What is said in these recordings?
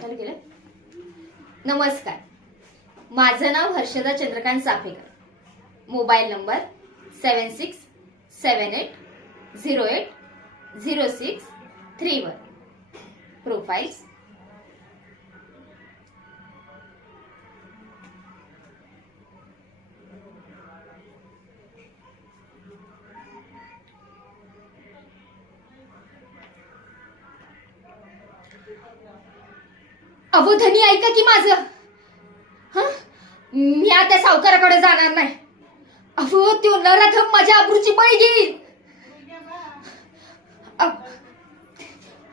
चालू केलं. नमस्कार, माझं नाव Harshada Chandrakant Chaphekar. Mobile number 7678080631. Profiles अहो धनी, ऐका की माझं. मी आता सावकाराकडे जाणार नाही. अहो तो नराधम माझ्या आबरूची बळी घेईल.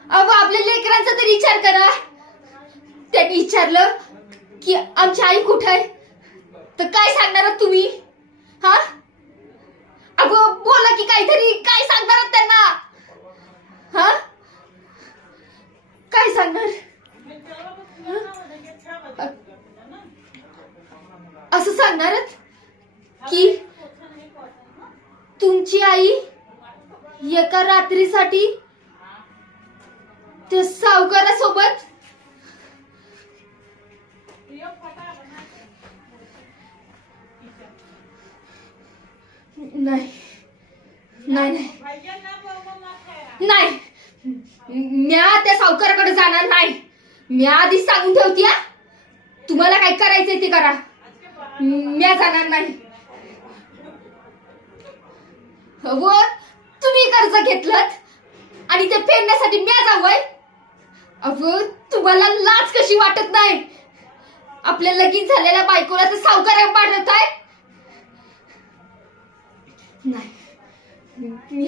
अहो आपल्या लेकरांचा तरी विचार करा. त्यांनी विचारलं की आमची आई कुठे आहे तर काय सांगणार तुम्ही? अगो बोला की काहीतरी. काय सांगणार त्यांना? काय सांगणार? असं सांगणारच की तुमची आई एका रात्रीसाठी त्या सावकारासोबत. नाही नाही नाही, म्या त्या सावकाराकडे जाणार नाही. म्या आधीच सांगून ठेवती. तुम्हाला काय करायचंय ते करा. म्या जाणार नाही. व तुम्ही कर्ज घेतलं आणि ते फेडण्यासाठी म्या जावय. अहो तुम्हाला लाज कशी वाटत नाही? आपल्या लगीन झालेल्या बायकोला तर सावकार पाठवत आहे. नाही,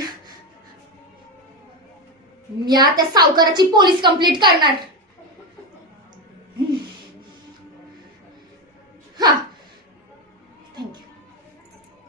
म्या त्या सावकाराची पोलीस कंप्लेंट करणार.